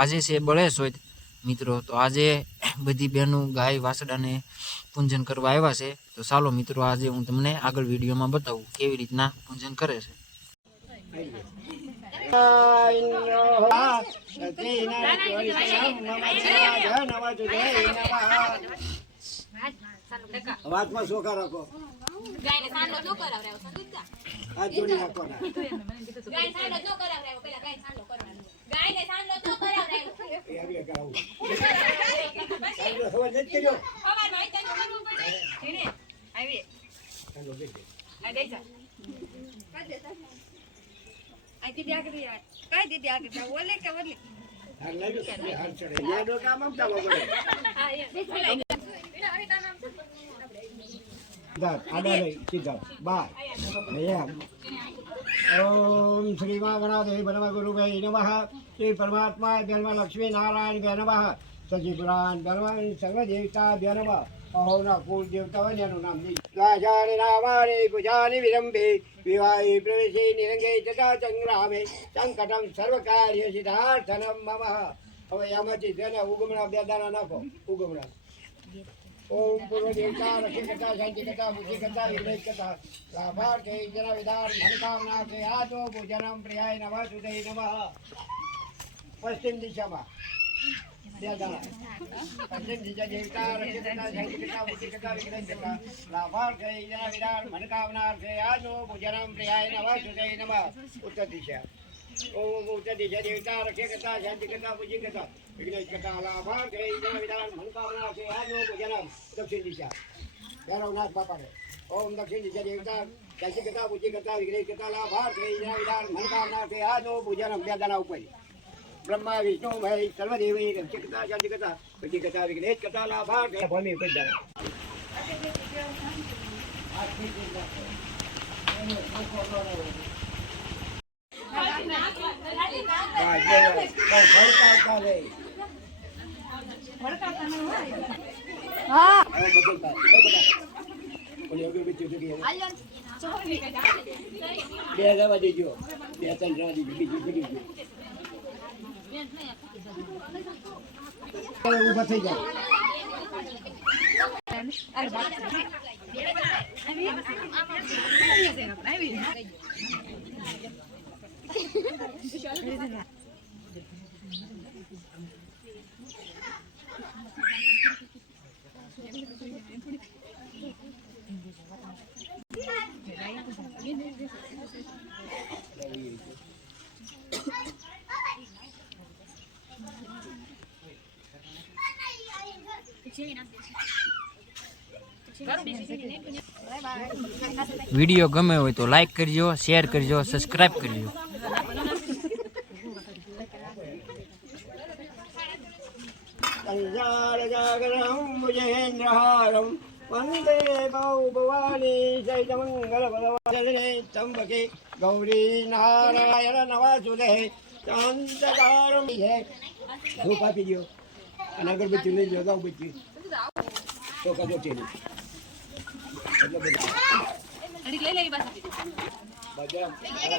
આજે છે હોય મિત્રો તો આજે બધી બહેનો ગાય વાસડાને પૂંજન કરવા આવ્યા છે તો ચાલો મિત્રો આજે હું તમને આગળ વિડીયોમાં બતાવું કેવી રીતના પૂંજન કરે છે આ જોડી રાખો ગાય સાંડો જો કરાવરાવો પેલા ગાય સાંડો કરવાનો Bentar, ada nih, tiga, bye, ayam. ओम श्री माँ गणाधि नम गुरु गई नम श्री परमात्मा जन्म लक्ष्मी नारायण नम सचिपुराण भगवान सर्वदेवता नम अहोना कुल देवता जनु नाम राजानि नामानि भुजानि विलम्बे विवाहे प्रवेशे निरङ्गे तथा सङ्ग्रामे सङ्कटं सर्वकार्यसिद्धार्थनं मम હવે આમાંથી જેને ઉગમણા બે દાણા ओम पूर्वदेवता रक्षकता शांतिकता बुद्धिकता निर्णयकता लाभार्थे जन विदार धनकामनाथे आतो भोजनम प्रियाय नमः सुदय नमः पश्चिम दिशा में उत्तर दिशा ओ वो तदे जदेवता रखेकता शांतिकता पूजिकता विघ्नेशकता लाभार ग्रह जन विधान मनोकामना के आज लोग जनम दक्षिण दिशा भैरवनाथ बापा ने ओम दक्षिण दिशा देवता शांतिकता पूजिकता विघ्नेशकता लाभार ग्रह जन विधान मनोकामना के आज लोग जनम देदाना ऊपर ब्रह्मा विष्णु महेश सर्वदेवी रक्षकता शांतिकता पूजिकता विघ्नेशकता लाभार ग्रह भूमि पर जाना आज ठीक है બે રવા દેજો બે ત્રણ રવા દેજો બીજી બીજી ઉભા થઈ જાય આવી વિડીયો ગમે હોય તો લાઈક કરજો શેર કરજો સબસ્ક્રાઈબ કરજો సంసారజాగరం భుజేంద్రహారం వందే భౌభవానీ చైతమంగళబలవాదంబకే గౌరీ నారాయణ નવાસુદે શાંતકારમ હે ધૂપ આપી દો અને અગરબત્તી લઈ લો અગાઉબત્તી તો કદો ટેલી એટલે બધા